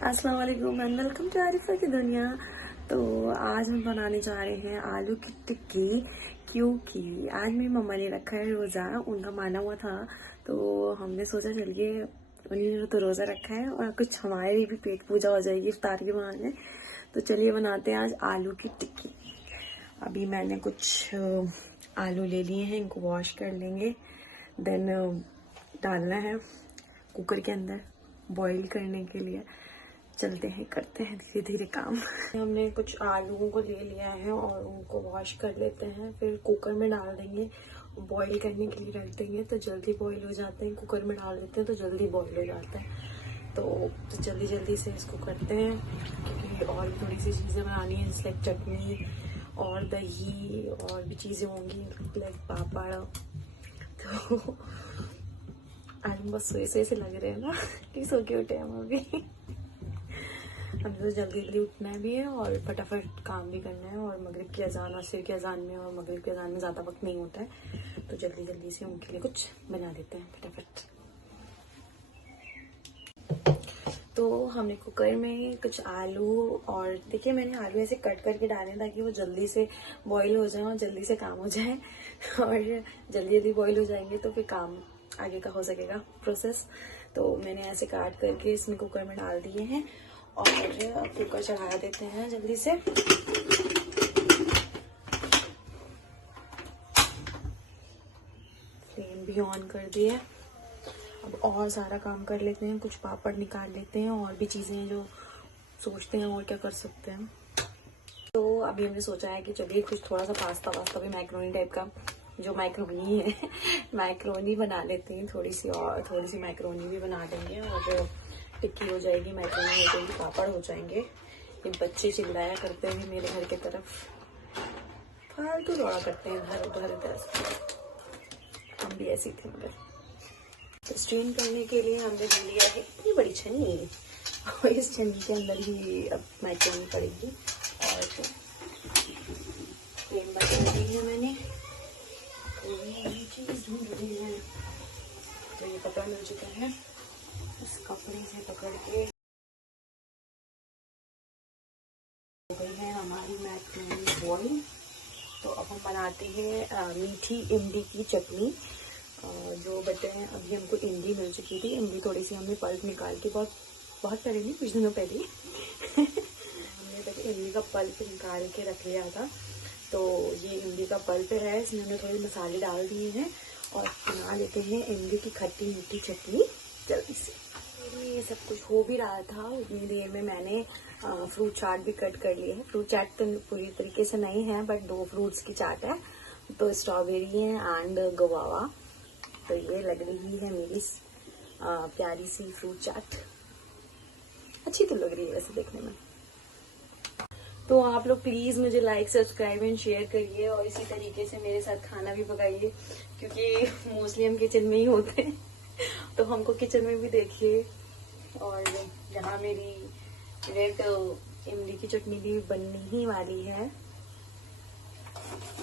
अस्सलाम वालेकुम and welcome to Arifa की दुनिया। तो आज हम बनाने जा रहे हैं आलू की टिक्की, क्योंकि आज मेरी मम्मा ने रखा है रोज़ा, उनका माना हुआ था। तो हमने सोचा चलिए उन्हीं ने तो रोज़ा रखा है और कुछ हमारे भी पेट पूजा हो जाएगी इफ्तार के बहाने। तो चलिए बनाते हैं आज आलू की टिक्की। अभी मैंने कुछ आलू ले लिए हैं, इनको वॉश कर लेंगे, देन डालना है कुकर के अंदर बॉईल करने के लिए। चलते हैं, करते हैं धीरे धीरे काम। हमने कुछ आलूओं को ले लिया है और उनको वॉश कर लेते हैं, फिर कुकर में डाल देंगे, बॉईल करने के लिए रख देंगे तो जल्दी बॉईल हो जाते हैं। कुकर में डाल देते हैं तो जल्दी बॉईल हो जाता है। तो जल्दी जल्दी से इसको करते हैं क्योंकि और थोड़ी सी चीज़ें बनानी है, जैसे चटनी और दही और भी चीज़ें होंगी, लाइक पापड़। तो आलू बस सोए से लग रहे हैं ना कि सो के उठे हम अभी। हमें तो जल्दी जल्दी उठना भी है और फटाफट काम भी करना है, और मगरिब की अजान और सिर की अजान में और मगरिब की अजान में ज़्यादा वक्त नहीं होता है, तो जल्दी जल्दी से उनके लिए कुछ बना देते हैं फटाफट। तो हमने कुकर में कुछ आलू, और देखिए मैंने आलू ऐसे कट करके डाले ताकि वो जल्दी से बॉईल हो जाए और जल्दी से काम हो जाए। और जल्दी जल्दी बॉईल हो जाएंगे तो फिर काम आगे का हो सकेगा प्रोसेस। तो मैंने ऐसे काट करके इसमें कुकर में डाल दिए हैं और कुकर चढ़ा देते हैं जल्दी से। फ्लेम भी ऑन कर दिए। अब और सारा काम कर लेते हैं, कुछ पापड़ निकाल लेते हैं और भी चीज़ें हैं जो सोचते हैं और क्या कर सकते हैं। तो अभी हमने सोचा है कि चलिए कुछ थोड़ा सा पास्ता भी मैक्रोनी टाइप का, जो मैक्रोनी है मैक्रोनी बना लेते हैं थोड़ी सी मैक्रोनी भी बना देंगे और टिक्की हो जाएगी, मैक्रोनी हो जाएगी, पापड़ हो जाएंगे। ये बच्चे चिल्लाया करते हैं मेरे घर की तरफ, फालतू दौड़ा करते हैं इधर उधर इधर। हम भी ऐसी थे मगर। तो स्ट्रेन करने के लिए हमने ले लिया है इतनी बड़ी छन्नी, और इस छन्नी के अंदर ही अब मैक्रोनी पड़ेगी। और फ्लेम बंद कर दी है मैंने, चीज ढूंढ रही है। तो ये कपड़ा मिल चुका है, इस कपड़े से पकड़ के हो गई है हमारी मैक्रोनी बॉईल। तो अब हम बनाते हैं मीठी इमली की चटनी। जो बताएं, अभी हमको इमली मिल चुकी थी, इमली थोड़ी सी हमने पल्प निकाल के बहुत पहले नहीं, कुछ दिनों पहले हमने तक इमली का पल्प निकाल के रख लिया था। तो ये इमली का पल्प है, इसमें हमने थोड़े मसाले डाल दिए हैं और बना लेते हैं इमली की खट्टी मीठी चटनी जल्दी से। ये सब कुछ हो भी रहा था, उतनी देर में मैंने फ्रूट चाट भी कट कर लिए है। फ्रूट चाट तो पूरी तरीके से नहीं है, बट 2 फ्रूट्स की चाट है, तो स्ट्रॉबेरी है एंड गुआवा। तो ये लग रही है मेरी प्यारी सी फ्रूट चाट, अच्छी तो लग रही है वैसे देखने में। तो आप लोग प्लीज मुझे लाइक सब्सक्राइब एंड शेयर करिए और इसी तरीके से मेरे साथ खाना भी पकाइए, क्योंकि मोस्टली हम किचन में ही होते हैं तो हमको किचन में भी देखिए। और यहाँ मेरी रेड इमली की चटनी भी बनने ही वाली है,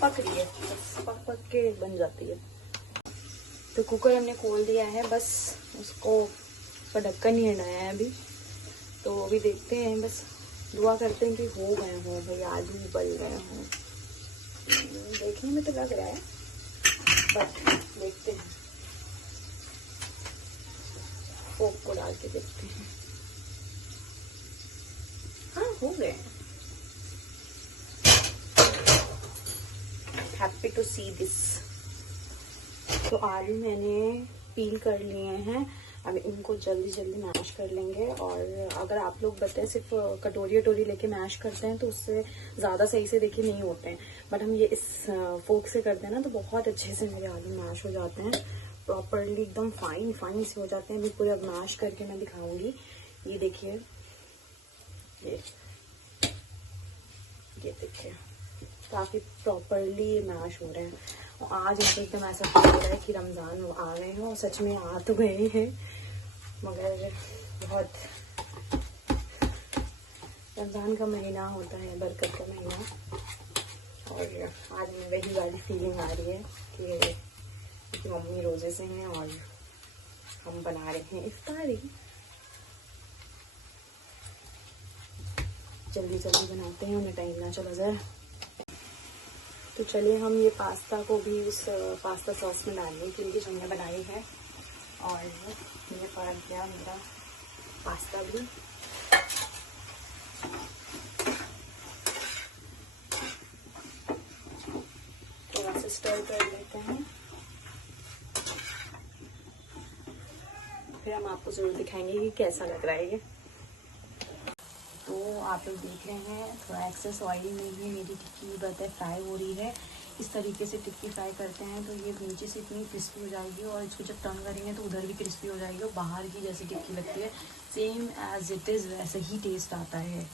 पक रही है, बस पक के बन जाती है। तो कुकर हमने खोल दिया है, बस उसको का ढक्कन नहीं हटाया है अभी। तो अभी देखते हैं, बस दुआ करते हैं कि हो गए हों भाई, आलू उबल गए हों। देखने में तो लग रहा है, बट देखते हैं, फोक को डाल के देखते हैं। हाँ हो गए, हैप्पी टू सी दिस। तो आलू मैंने पील कर लिए हैं, अब इनको जल्दी जल्दी मैश कर लेंगे। और अगर आप लोग बताएं सिर्फ कटोरी लेके मैश करते हैं तो उससे ज़्यादा सही से देखिए नहीं होते हैं, बट हम ये इस फोक से करते हैं ना तो बहुत अच्छे से मेरे आलू मैश हो जाते हैं, प्रॉपरली एकदम फाइन से हो जाते हैं। अभी पूरा मैश करके मैं दिखाऊंगी, ये देखिए, ये देखिए काफ़ी प्रॉपरली मैश हो रहे हैं। और आज मुझे एकदम ऐसा फील हो रहा है कि रमज़ान आ गए हैं, और सच में आ तो गए हैं, मगर बहुत रमज़ान का महीना होता है, बरकत का महीना। और आज में वही वाली फीलिंग आ रही है कि मम्मी रोज़े से हैं और हम बना रहे हैं इफ्तारी। जल्दी जल्दी बनाते हैं, उन्हें टाइम ना चला जाए। तो चलिए हम ये पास्ता को भी उस पास्ता सॉस में डाल दें क्योंकि जो हमने बनाई है। और ये पक गया मेरा पास्ता भी। थोड़ा सा स्टर कर लेते हैं, फिर हम आपको ज़रूर दिखाएंगे कि कैसा लग रहा है ये। तो आप लोग देख रहे हैं थोड़ा एक्सेस ऑयल में ही मेरी टिक्की बर्तन फ्राई हो रही है। इस तरीके से टिक्की फ्राई करते हैं तो ये नीचे से इतनी क्रिस्पी हो जाएगी और इसको जब टर्न करेंगे तो उधर भी क्रिस्पी हो जाएगी और बाहर की जैसी टिक्की लगती है सेम एज इट इज़ वैसे ही टेस्ट आता है।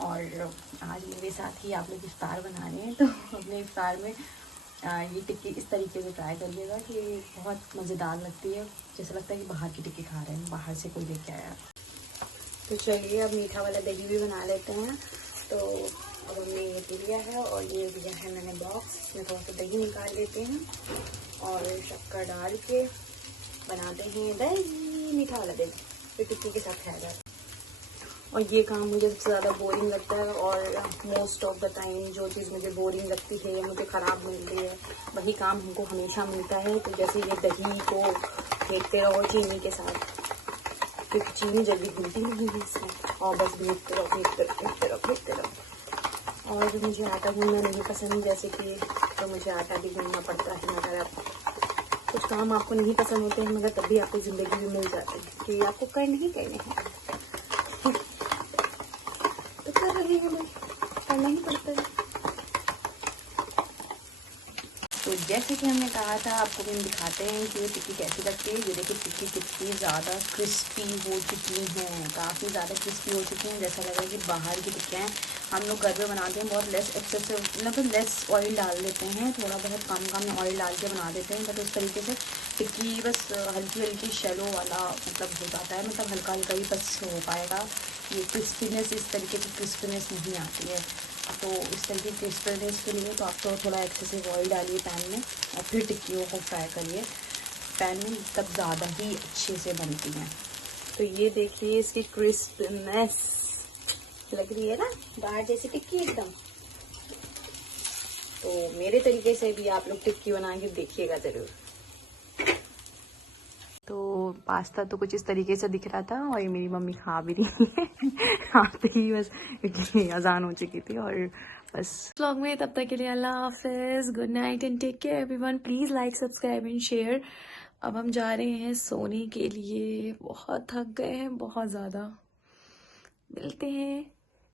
और आज मेरे साथ ही आप लोग इफ्तार बना रहे हैं तो अपने इफ्तार में ये टिक्की इस तरीके से ट्राई करिएगा कि बहुत मज़ेदार लगती है। जैसा लगता है कि बाहर की टिक्की खा रहे हैं, बाहर से कोई लेके आया। तो चलिए अब मीठा वाला दही भी बना लेते हैं। तो अब हमने ये पी लिया है और ये लिया है मैंने बॉक्स, इसमें थोड़ा सा दही निकाल लेते हैं और शक्कर डाल के बनाते हैं दही, मीठा वाला दही, फिर टिक्की के साथ खाया जाता है। और ये काम मुझे सबसे ज़्यादा बोरिंग लगता है और मोस्ट ऑफ द टाइम जो चीज़ मुझे बोरिंग लगती है या मुझे ख़राब मिल रही है वही काम हमको हमेशा मिलता है। तो जैसे ये दही को फेंटते रहो चीनी के साथ, क्योंकि चीनी जल्दी घुलती नहीं है इसमें, और बस भेजते रहो भेजते रहो भेजते रहो भेजते रहो। और मुझे आटा गूंदना नहीं पसंद जैसे कि, तो मुझे आटा भी गूंदना पड़ता है। मगर कुछ काम आपको नहीं पसंद होते हैं मगर तब भी आपको ज़िंदगी में मिल जाते हैं कि आपको करने ही करने हैं। तो कर रही है मैं, करना ही पड़ता है। तो जैसे कि हमने कहा था आपको भी हम दिखाते हैं कि ये टिक्की कैसी लगती है। ये देखिए टिक्की कितनी ज़्यादा क्रिस्पी हो चुकी हैं, काफ़ी ज़्यादा क्रिस्पी हो चुकी हैं। जैसा लग रहा है कि बाहर की टिक्कियाँ हैं। हम लोग घर पे बनाते हैं बहुत लेस एक्सेसिव, मतलब लेस ऑयल डाल देते हैं, थोड़ा बहुत कम ऑयल डाल के बना देते हैं। बट इस तरीके से टिक्की बस हल्की हल्की शैलो वाला मतलब हो जाता है, मतलब हल्का हल्का ही बस हो पाएगा। ये क्रिस्पीनेस इस तरीके की क्रिस्पीनेस नहीं आती है। तो इस तरीके क्रिस्पीनेस के लिए तो आप तो थोड़ा एक्सेसिव ऑयल डालिए पैन में और फिर टिक्कियों को फ्राई करिए पैन में, तब ज़्यादा ही अच्छे से बनती हैं। तो ये देखिए इसकी क्रिस्पीनेस लग रही है ना, बाहर जैसी टिक्की एकदम। तो मेरे तरीके से भी आप लोग टिक्की बना के देखिएगा ज़रूर। तो पास्ता तो कुछ इस तरीके से दिख रहा था और ये मेरी मम्मी खा भी रही है आते ही बस, क्योंकि अजान हो चुकी थी। और बस व्लॉग में तब तक के लिए अल्लाह हाफिज, good night and take care everyone. Please like subscribe and share. अब हम जा रहे हैं सोने के लिए, बहुत थक गए हैं बहुत ज़्यादा। मिलते हैं।